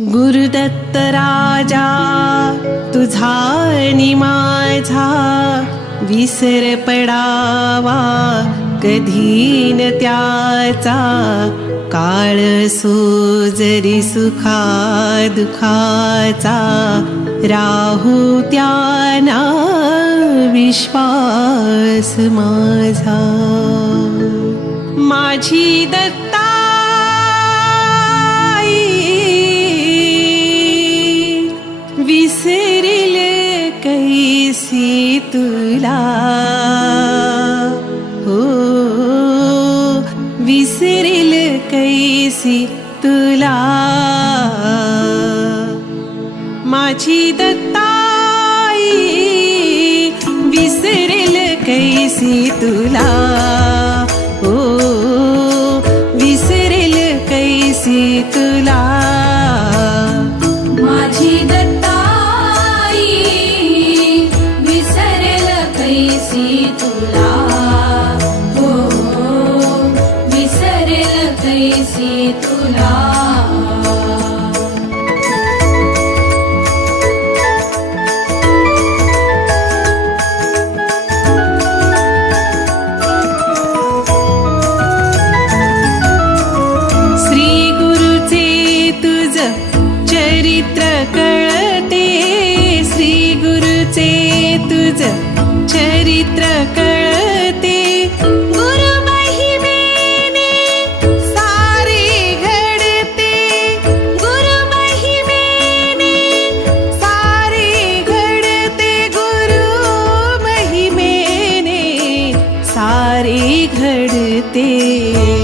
गुरुदत्त राजा तुझा नि माझा विसर पडावा कधी न त्याचा काळ सोजरी सुखा दुखाचा राहू त्याना विश्वास माझा. माझी दत्ता कैसी तुला। हो विसरिल कैसी तुला। माझी दत्ताई विसरिल कैसी तुला। हो विसरिल कैसी तुला तुला करती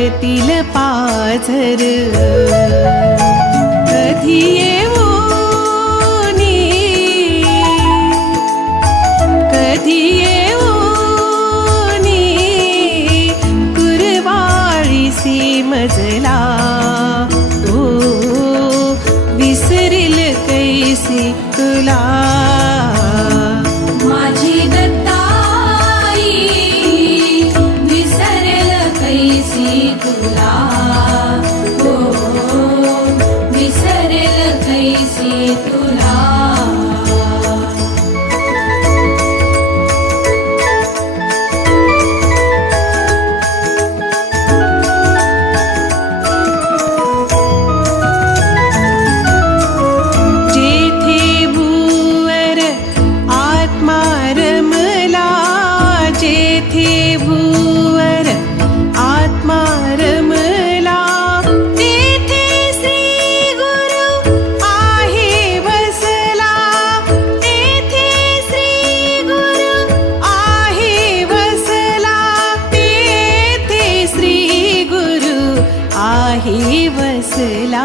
वाटतील पाझर. कधी ये नाही बसला.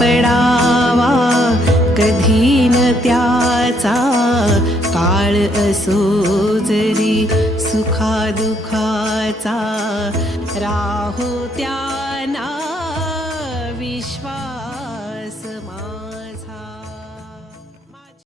पडावा कधी न त्याचा काळ असो जरी सुखादुखाचा. राहो त्या